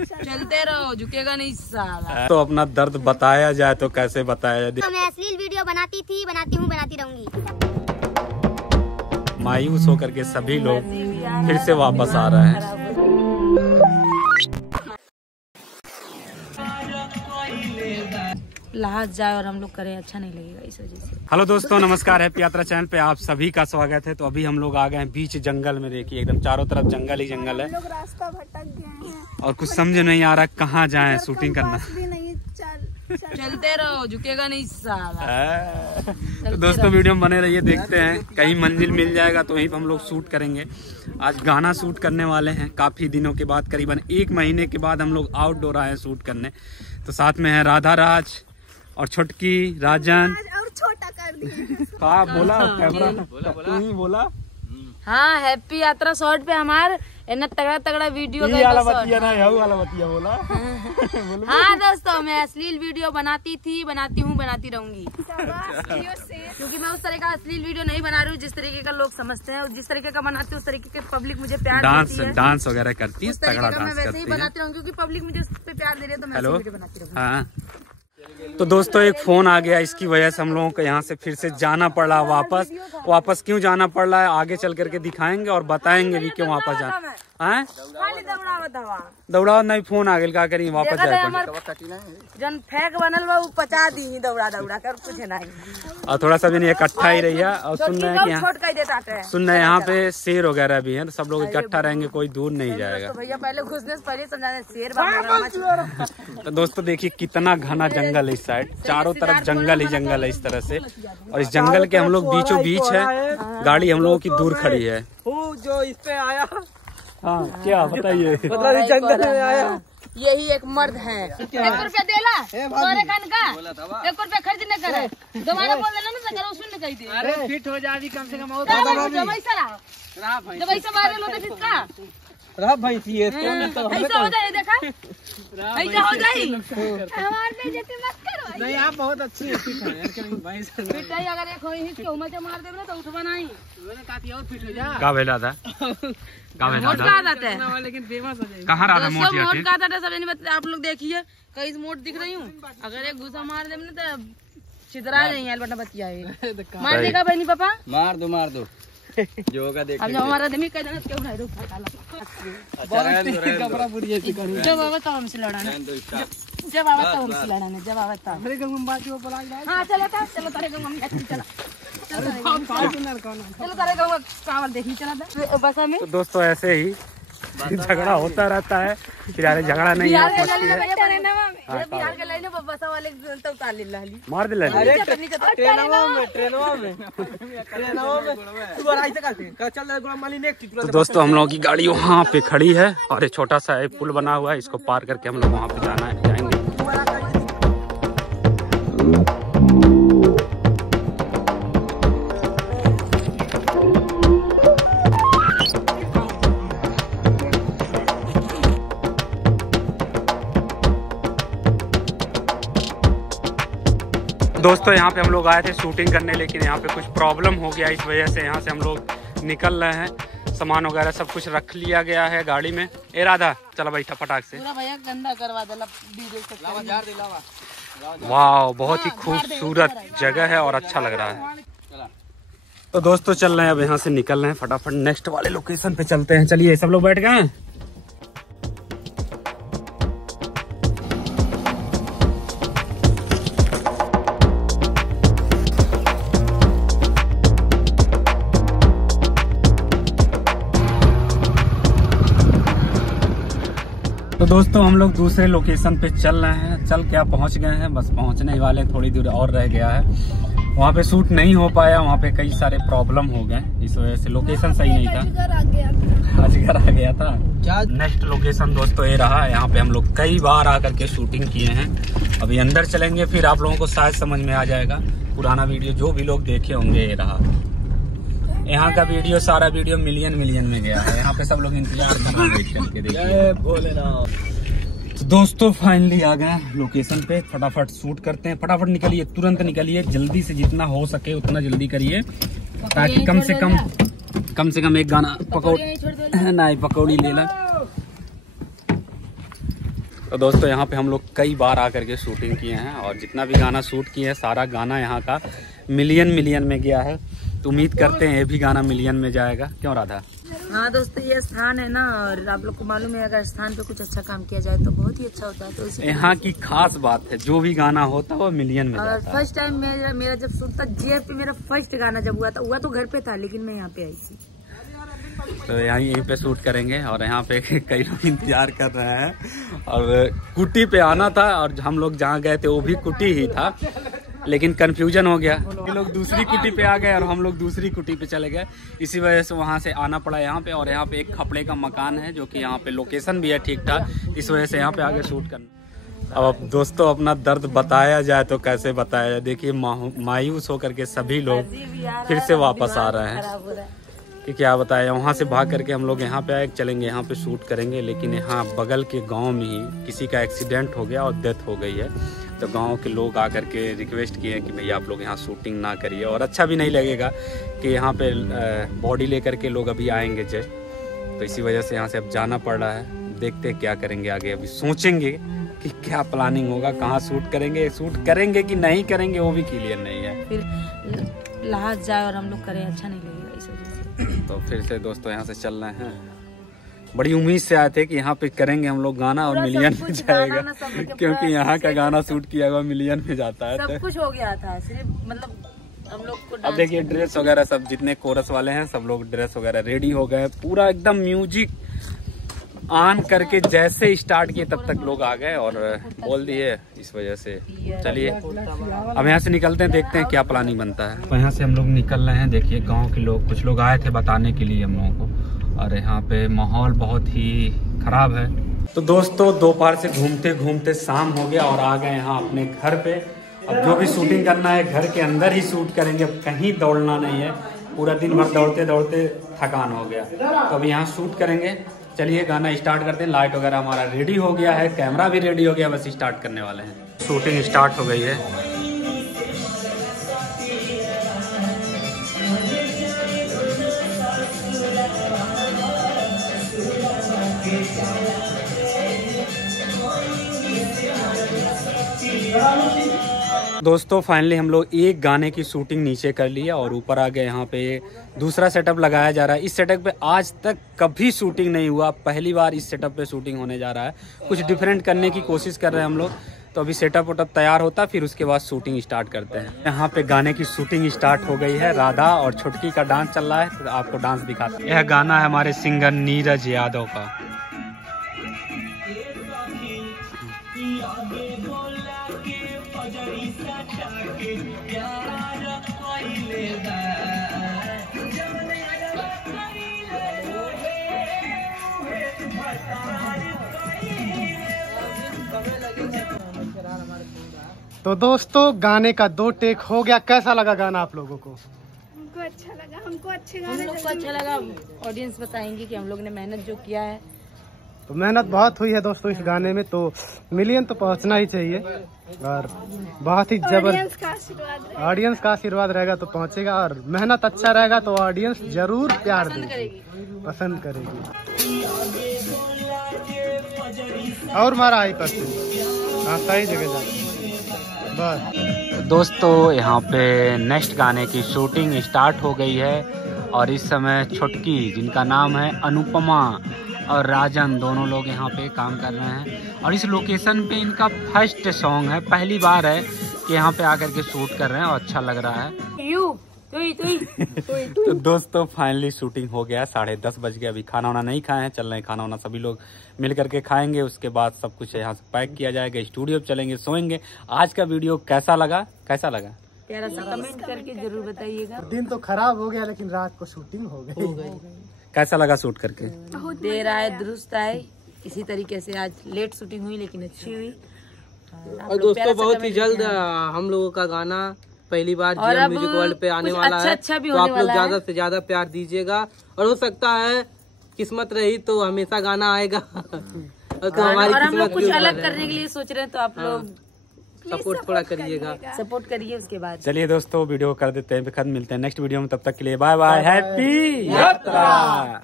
चलते रहो, झुकेगा नहीं साला। तो अपना दर्द बताया जाए तो कैसे बताया जाए। मैं अश्लील वीडियो बनाती थी, बनाती हूँ, बनाती रहूंगी। मायूस होकर के सभी लोग फिर से वापस आ रहे हैं। लाज जाए और हम लोग करें, अच्छा नहीं लगेगा इस वजह से। हेलो दोस्तों, नमस्कार। हैप्पी यात्रा चैनल पे आप सभी का स्वागत है। तो अभी हम लोग आ गए हैं बीच जंगल में। देखिए एकदम चारों तरफ जंगल ही जंगल है। लोग रास्ता भटक गए हैं और कुछ समझ नहीं आ रहा कहाँ जाएं शूटिंग करना। भी नहीं चलते रहो, झुकेगा नहीं साला। तो दोस्तों वीडियो में बने रहिए, देखते हैं कहीं मंजिल मिल जाएगा तो वहीं पर हम लोग शूट करेंगे। आज गाना शूट करने वाले हैं काफी दिनों के बाद, करीबन 1 महीने के बाद हम लोग आउटडोर आए हैं शूट करने। तो साथ में है राधा राज और छोटकी राजन। और छोटा कर दिया। कहा बोला कैमरा तू ही बोला। हाँ, हैप्पी यात्रा शॉर्ट पे हमार इतना तगड़ा तगड़ा वीडियो ये वाला बतिया ना, यही वाला बतिया बोला। हाँ दोस्तों, मैं अश्लील वीडियो बनाती थी, बनाती हूँ, बनाती रहूंगी। क्योंकि मैं उस तरह का अश्लील वीडियो नहीं बना रही हूँ जिस तरीके का लोग समझते हैं। जिस तरीके का बनाती हूँ उस तरीके के पब्लिक मुझे प्यार देती है। डांस वगैरह करती है, उस तरीके तगड़ा का मैं डांस वैसे करती ही है। बनाती रहूँ क्योंकि पब्लिक मुझे उस पे प्यार दे रही है, तो मैं ऐसी वीडियो बनाती रहूँगी। हाँ। तो दोस्तों एक फोन आ गया, इसकी वजह से हम लोगों को यहाँ से फिर से जाना पड़ रहा वापस। वापस क्यों जाना पड़ रहा है आगे चल करके दिखाएंगे और बताएंगे भी क्यों वापस जाना है। दौड़ा नहीं, फोन आ गया, क्या करेंगे वापस जाए। जन फेंक बनल बा उ पचा दी दौड़ा दौड़ा कर, कुछ नहीं। और थोड़ा सा भी नहीं, इकट्ठा ही रही है। और सुन रहे हैं कि यहाँ पे शेर वगैरह भी है, तो सब लोग इकट्ठा रहेंगे, कोई दूर नहीं जाएगा। भैया पहले घुसने से पहले समझाने शेर। तो दोस्तों देखिए कितना घना जंगल है इस साइड, चारों तरफ जंगल ही जंगल है इस तरह से। और इस जंगल के हम लोग बीचों बीच है, गाड़ी हम लोगों की दूर खड़ी है। जो इस पे आया, हाँ क्या बताइए। मतलब इस जंगल में आया, यही एक मर्द है। 1 रुपया देला तोरे खान का, 1 रुपया खर्च न करे। दोबारा बोल देना ना तो उसमें न कही दे। अरे फिट हो जाएगी कम से कम। जब ऐसा वायरल होता फिर का रहा भैंसी है तो ऐसा हो जाए, देखा ऐसा हो जाए। हमार पे जैसे मत करो। नहीं, आप बहुत अच्छी है भैंस। फिट है, अगर एक होई हिच के उमर से मार देबे ना तो उठवा नहीं। मैंने काफी और फिट हो जा। का भेला था, का भेला मोट था, का आदत है लेकिन फेमस हो जाएगी। कहाँ रहा था दोस्तों, मोटी मोट का आदत है, सब नहीं बता। आप लोग देखिए कहीं से मोट दिख रही हूँ, अगर एक घुसा मार देबे ना तो छितरा जाएंगे। अलबटा बतिया है, मार देगा बहनी पापा, मार दो जो होगा देख। अब जब हमारा आदमी कह देना क्यों नहीं रुका कपड़ा पूरी ऐसी करूँ। जब आवे तब हमसे लड़ाना, जब आवे तब हमसे लड़ाना, जब आवे तब। अरे गंगम बात वो बोला। हाँ चलो तारे गाँव में चला, चलो तारे गाँव में कावल देखी चला बस में। तो दोस्तों ऐसे ही झगड़ा होता रहता है, फिर यार झगड़ा नहीं है, बिहार के लाइन बसा वाले तो उतार ले लाली मार दे। तो दोस्तों हम लोगों की गाड़ी वहाँ पे खड़ी है और एक छोटा सा एक पुल बना हुआ है, इसको पार करके हम लोग वहाँ पे जाएंगे। दोस्तों यहाँ पे हम लोग आए थे शूटिंग करने, लेकिन यहाँ पे कुछ प्रॉब्लम हो गया, इस वजह से यहाँ से हम लोग निकल रहे हैं। सामान वगैरह सब कुछ रख लिया गया है गाड़ी में। ए राधा चलो बैठा फटाक से। भैया गंदा करवा दे वाह, बहुत ही खूबसूरत जगह है और अच्छा लग रहा है। तो दोस्तों चल रहे हैं, अब यहाँ से निकल रहे हैं फटाफट, नेक्स्ट वाले लोकेशन पे चलते हैं। चलिए सब लोग बैठ गए हैं। तो दोस्तों हम लोग दूसरे लोकेशन पे चल रहे हैं, चल क्या पहुंच गए हैं, बस पहुंचने ही वाले, थोड़ी दूर और रह गया है। वहाँ पे शूट नहीं हो पाया, वहाँ पे कई सारे प्रॉब्लम हो गए, इस वजह से लोकेशन सही नहीं था। अजगर आ गया था क्या। नेक्स्ट लोकेशन दोस्तों ये रहा, यहाँ पे हम लोग कई बार आकर के शूटिंग किए हैं। अभी अंदर चलेंगे, फिर आप लोगों को शायद समझ में आ जाएगा। पुराना वीडियो जो भी लोग देखे होंगे ये रहा। यहाँ का वीडियो, सारा वीडियो मिलियन में गया है। यहाँ पे सब लोग इंतजार करके देखिए। दोस्तों फाइनली आ गए लोकेशन पे, फटाफट शूट करते हैं। फटाफट निकलिए, तुरंत निकलिए, जल्दी से जितना हो सके उतना जल्दी करिए, ताकि कम से कम एक गाना पकौड़ी ले ला। तो दोस्तों यहाँ पे हम लोग कई बार आकर के शूटिंग किए हैं और जितना भी गाना शूट किए हैं सारा गाना यहाँ का मिलियन में गया है। तो उम्मीद करते हैं ये भी गाना मिलियन में जाएगा। क्यों राधा? हाँ दोस्तों, ये स्थान है ना, और आप लोग को मालूम है अगर स्थान पे कुछ अच्छा काम किया जाए तो बहुत ही अच्छा होता है। तो यहाँ की खास बात है जो भी गाना होता है वो मिलियन में जाता है। फर्स्ट टाइम मेरा जब शूट था जेएफ पे, मेरा फर्स्ट गाना जब हुआ तो घर पे था, लेकिन मैं यहाँ पे आई थी। तो यहीं पे शूट करेंगे और यहाँ पे कई लोग इंतजार कर रहे हैं। और कुटी पे आना था और हम लोग जहाँ गए थे वो भी कुटी ही था, लेकिन कंफ्यूजन हो गया। ये लोग दूसरी कुटी पे आ गए और हम लोग दूसरी कुटी पे चले गए। इसी वजह से वहाँ से आना पड़ा यहाँ पे। और यहाँ पे एक खपड़े का मकान है जो कि यहाँ पे लोकेशन भी है ठीक ठाक, इस वजह से यहाँ पे आगे शूट करना। अब दोस्तों अपना दर्द बताया जाए तो कैसे बताया जाए। देखिए मायूस होकर के सभी लोग फिर से वापस आ रहे हैं कि क्या बताया। वहाँ से भाग करके हम लोग यहाँ पे आए, चलेंगे यहाँ पे शूट करेंगे, लेकिन यहाँ बगल के गांव में ही किसी का एक्सीडेंट हो गया और डेथ हो गई है। तो गांव के लोग आकर के रिक्वेस्ट किए कि भैया आप लोग यहाँ शूटिंग ना करिए और अच्छा भी नहीं लगेगा कि यहाँ पे बॉडी लेकर के लोग अभी आएंगे जस्ट। तो इसी वजह से यहाँ से अब जाना पड़ रहा है। देखते क्या करेंगे आगे, अभी सोचेंगे कि क्या प्लानिंग होगा, कहाँ शूट करेंगे कि नहीं करेंगे वो भी क्लियर नहीं है। फिर लाहौर जाए और हम लोग करें अच्छा नहीं लगेगा इस वजह से। तो फिर से दोस्तों यहाँ से चल रहे हैं। बड़ी उम्मीद से आए थे कि यहाँ पे करेंगे हम लोग गाना और मिलियन में जाएगा, क्योंकि यहाँ का गाना शूट किया हुआ मिलियन में जाता है। सब कुछ हो गया था, सिर्फ मतलब हम लोग को अब देखिए ड्रेस वगैरह सब जितने कोरस वाले हैं सब लोग ड्रेस वगैरह रेडी हो गए, पूरा एकदम म्यूजिक ऑन करके जैसे स्टार्ट किए तब तक लोग आ गए और बोल दिए। इस वजह से चलिए अब यहाँ से निकलते हैं, देखते हैं क्या प्लानिंग बनता है। तो यहाँ से हम लोग निकल रहे हैं। देखिए गांव के लोग कुछ लोग आए थे बताने के लिए हम लोगों को, और यहाँ पे माहौल बहुत ही खराब है। तो दोस्तों दोपहर से घूमते घूमते शाम हो गया और आ गए यहाँ अपने घर पे। अब जो भी शूटिंग करना है घर के अंदर ही शूट करेंगे, अब कहीं दौड़ना नहीं है। पूरा दिन भर दौड़ते दौड़ते थकान हो गया, तो अब यहाँ शूट करेंगे। चलिए गाना स्टार्ट करते हैं। लाइट वगैरह हमारा रेडी हो गया है, कैमरा भी रेडी हो गया, बस स्टार्ट करने वाले हैं। शूटिंग स्टार्ट हो गई है। दोस्तों फाइनली हम लोग एक गाने की शूटिंग नीचे कर लिया और ऊपर आ गए। यहाँ पे दूसरा सेटअप लगाया जा रहा है। इस सेटअप पे आज तक कभी शूटिंग नहीं हुआ, पहली बार इस सेटअप पे शूटिंग होने जा रहा है। कुछ डिफरेंट करने की कोशिश कर रहे हैं हम लोग। तो अभी सेटअप वटअप तैयार होता है, फिर उसके बाद शूटिंग स्टार्ट करते हैं। यहाँ पे गाने की शूटिंग स्टार्ट हो गई है। राधा और छुटकी का डांस चल रहा है, तो आपको डांस दिखाते हैं। यह गाना है हमारे सिंगर नीरज यादव का। तो दोस्तों गाने का 2 टेक हो गया। कैसा लगा गाना आप लोगों को? हमको अच्छा लगा, हमको अच्छे हम गाने लोग को अच्छा लगा। ऑडियंस बताएंगे कि हम लोग ने मेहनत जो किया है, तो मेहनत बहुत हुई है दोस्तों इस गाने में, तो मिलियन तो पहुंचना ही चाहिए। और बहुत ही जबरदस्त ऑडियंस का आशीर्वाद रहेगा तो पहुंचेगा, और मेहनत अच्छा रहेगा तो ऑडियंस जरूर प्यार देगी, पसंद करेगी। और मारा आई परसेंट, हाँ सही जगह जा बस। दोस्तों यहाँ पे नेक्स्ट गाने की शूटिंग स्टार्ट हो गई है और इस समय छुटकी, जिनका नाम है अनुपमा, और राजन, दोनों लोग यहाँ पे काम कर रहे हैं। और इस लोकेशन पे इनका फर्स्ट सॉन्ग है, पहली बार है कि यहाँ पे आकर के शूट कर रहे हैं और अच्छा लग रहा है। तो दोस्तों फाइनली शूटिंग हो गया, 10:30 बज गए। अभी खाना वाना नहीं खाए हैं, चल रहे हैं खाना वाना सभी लोग मिल करके खाएंगे। उसके बाद सब कुछ यहाँ से पैक किया जाएगा, स्टूडियो चलेंगे, सोएंगे। आज का वीडियो कैसा लगा प्यारा सा कमेंट करके जरूर बताइएगा। दिन तो खराब हो गया लेकिन रात को शूटिंग हो गई। कैसा लगा शूट करके? देर आए दुरुस्त आए, इसी तरीके से आज लेट शूटिंग हुई लेकिन अच्छी हुई। और दोस्तों बहुत ही जल्द हम लोगों का गाना पहली बार जीएम म्यूजिक वर्ल्ड पे आने वाला है, तो आप लोग ज्यादा से ज्यादा प्यार दीजिएगा। और हो सकता है किस्मत रही तो हमेशा गाना आएगा। तो हमारी और हम लोग कुछ अलग करने के लिए सोच रहे हैं, तो आप लोग सपोर्ट थोड़ा करिएगा, सपोर्ट करिए। उसके बाद चलिए दोस्तों वीडियो कर देते हैं, मिलते हैं नेक्स्ट वीडियो में। तब तक के लिए बाय बाय, हैप्पी यात्रा।